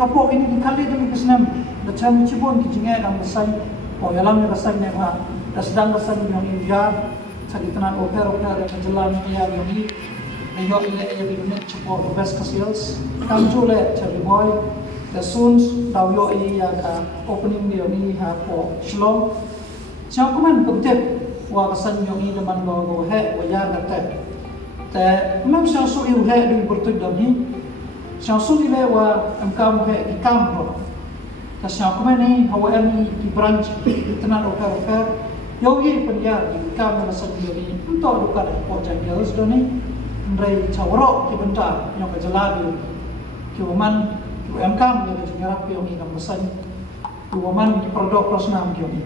kapok ini dikali demi kesenam macam cibun kijinga yang besar oh yalam yang besar ni ha dah sedang besar yang India sakit tenan oper yang jalan ya yang ini yo ile ya unit support the best sales kam jule chabi boy the soon daw yo ya ka opening ni ni ha po shlom chao kuman kubte wa kasan yo ni man go he wa ya gate te mam sa su yu he du bertu dam ni sa su ile wa am kam he ikam ho ta sa kuman ni hawa ni di branch tenan oper yo ye penja ikam na sa yo ni untuk duka po jangels do ni Rai cawrok ki bentar yang kejeladu ki waman ki MKM yang jengarap ki yang kampesan ki waman produk prosnam ki ni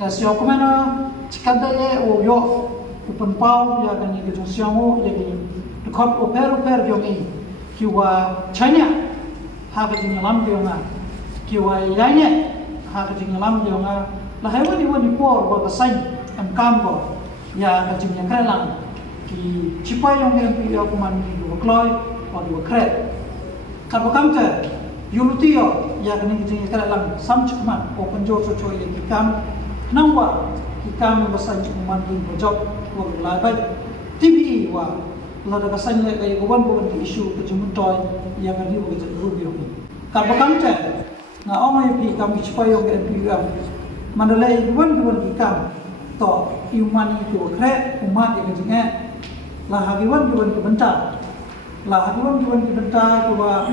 tas yo kumana cikada ye o yo open pau ya kan ki josiang o ye ki dekot oper ki ni ki wa China ha ka jengalam ki nga ki wa yanya ha ka jengalam ki nga la haiwan ni wani por ba kasan MKM ko ya ka jengakrang ki cipai yang MP aku mandi dua kloy atau dua kret. Kalau kamu tu, yulutio ya kini kita kira lang samcukman open job sesuai yang kita nampak kita membesar cuma mandi projok buat lain TVE wa lada kesannya kayak kawan isu kejemutoy yang ada di wajah rubi ini. Kalau kamu tu, na orang MP kami cipai yang MP mandalay kawan kita to iman itu kret umat yang kejengat lah hagiwan kebentar lah hagiwan kebentar bahwa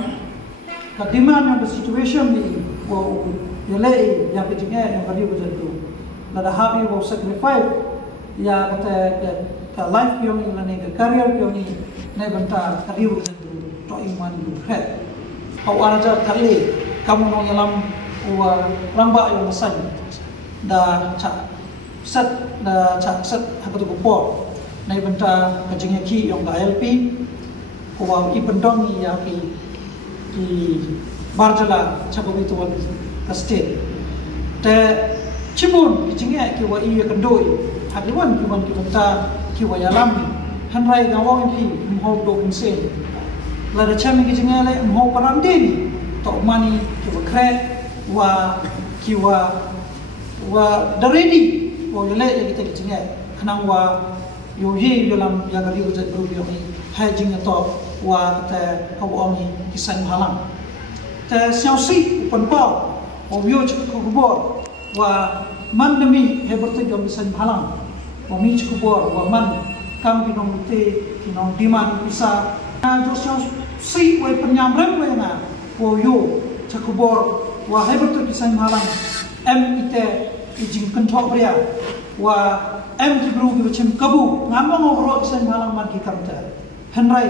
kediman yang situation ni wo yelei yang kejengah yang bagi berjadu lah dah habi wo sacrifice ya kata life yang ni lah ni career yang ni bentar kari berjadu to iman itu head kau araja kali kamu mau ngelam rambak yang besar dah cak set aku tu kupor Nai bentar kajengnya ki yang LP, kuam ibendong ya ki barjala cakup itu wan kastet. Te cibun kajengnya ki wa iya kendoi, hadiwan ki bentar ki wa yalam, hanrai gawang ki mhau do insen. Lada cami kajengnya le mhau parandin, tok mani ki wa kret ki wa daredi, wa yale kita kajengnya kenang wa yo ye dalam yang kali ujar grup yo ni hajing atau wa te kawu ni kisan halang te siasi open pau o yo kubor wa man demi hebertu jom kisan halang o mi kubor wa man kam binong te kinong diman bisa na jo siasi wa penyamrem wa na o yo kubor wa hebertu kisan halang ite ijing kentok bria wa em kibru ki wacem kabu ngamong ogro kisan malang man ki kamta henrai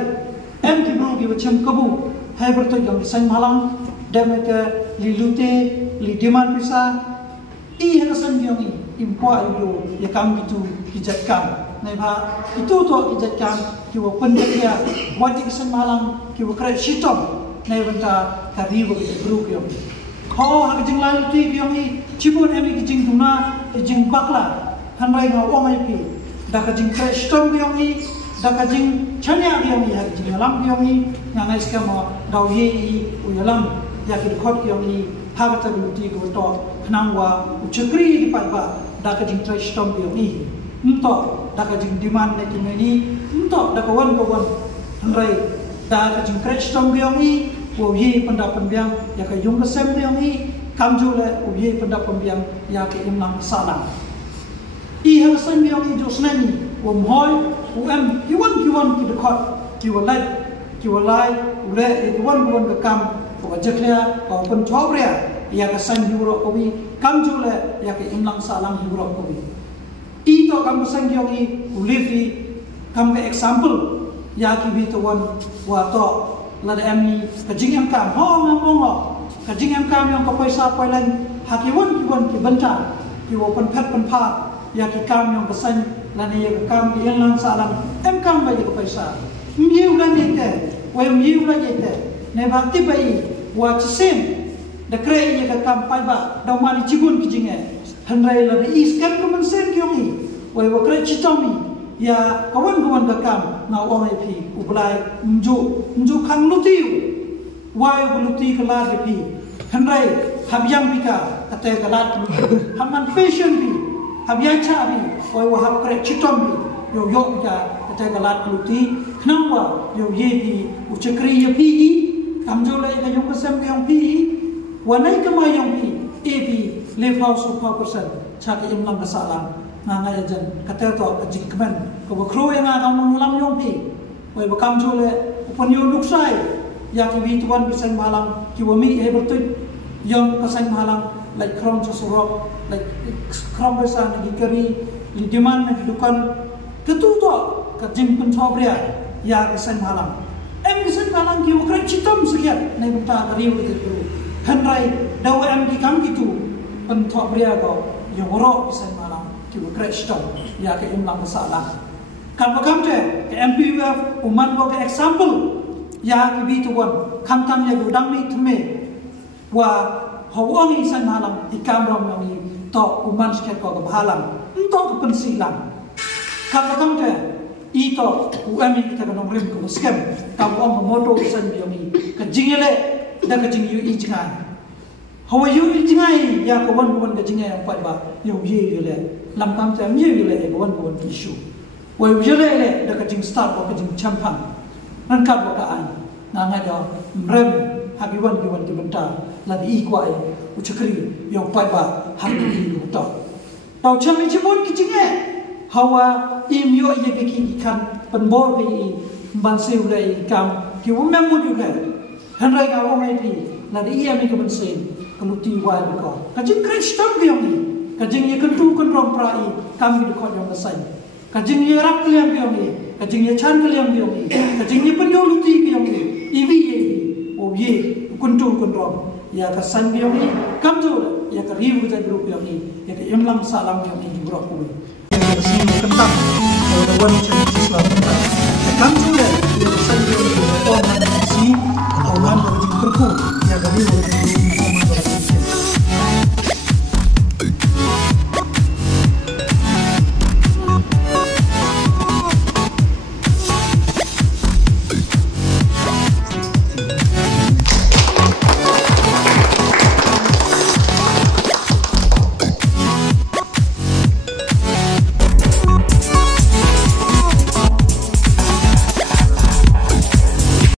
em kibru ki wacem kabu hai berto jong kisan malang demete li lute li diman pisa I herasan yongi impua ido ya kam gitu kijatkan nei ba itu to kijatkan ki wa pendia wadi kisan malang ki wa kre shitom nei benta kariwo ki bru ki yongi ho ha jing lai ti ki yongi cibun em ki jing tuna ki jing bakla Hanrai ngau orang IP, dah kajing crash tom biongi, dah kajing chanya biongi, dah kajing alam biongi, ngangai skema dau ye uyalam, ya kidkot biongi, harta biuti goto, kenangwa ucekri di pagba, dah kajing crash tom biongi, entok dah kajing demand neki meni, entok dah kawan Hanrai dah kajing crash tom biongi, ye pendapat biang, ya kajung kesem biongi, kamjule ye pendapat biang, ya ke imlang salam. I harasan biang i josnani wamhoi kiwan ki dekot ki walai ule kiwan ke kam ko jaklia ko pen chobria ya ka san huro ko bi kam jule ya ke imlang salam huro ko bi I to kam sang yogi ulifi kam ke example ya ki bi to wan wa to la da amni ka jingam kam ho ngam ka jingam kam yang ko paisa pailan hakiwan ki bentar ki wo pen phat pen pha ya ki kam yang pesan lani ya kam yang lang salam em kam bagi ke paisa miu lan yete wa miu lan yete ne bakti bai wa chisem da krei ya kam pai ba da mani cibun kijinge hanrai la de iskan ko mensen kyongi wa krei chitomi ya kawan ka kam na ong ip ublai nju khang lutiu wai buluti kelar di pi henrai habyang pika kate kelar haman fashion pi habyai cha pi wai wahab krek chitom pi yo yo pika kate kelar buluti kenapa yo ye pi ucakri ye pi kamjolai ka yung kesem yang pi wanai kemai yang pi ap lefau supau persen cak yang lam kesalam ngangai jen kate to kajikmen ko kro yang ngam lam yang pi wai bakam jole upanyo nuksai ya ki tuan bisan malang ki wami bertut yang kesan malang like krom sesurok like krom besan lagi keri di demand lagi dukan ketuto ke jim pensobria ya kesan malang kesan malang ki ukran citom sekian nai benta kari begitu henrai dawa ki kam gitu pensobria ko yang orok kesan malang ki ukran citom ya ke imlang masalah kan bakam te ke MPUF uman ko ke example ya kibi tuan kamtam ya gudang ni tume wa hawang isan malam ikam ram yang to uman sket ko bahalam to ke pensilang kam te ito UMI kita kan ngrim ko scam kam om moto isan yomi ke jingele da ke jing yu i jingai hawa yu i jingai ya ko wan ke jingai pa ba yo ye le lam kam te ye le ko wan issue wa ye le da ke jing start ko ke jing champan nan kap wakaan nanga do mrem habiwan ki benta labi ikwai ucakri yo pai ba habi ni to tau chami chimon ki jinge hawa im yo ye ki kan penbor ki ban seu le kam ki umem mo du le hanrai ga wong ai pi la di ia mi ka ban sen kaluti wa ko ka jing kristam ki ni ka jing ye kentu kan rom prai kam ki ko yo sai ka jing ye rak liam ki ni ka jing ye chan ki liam ki ni ka jing ye penyo luti ki ni iwi ye o ye kuntu kunrom ya ka san bi ni kamjor ya ka riu ja grup ni ya ka imlam salam ni grup ko ya ka sin kentang o the one change is not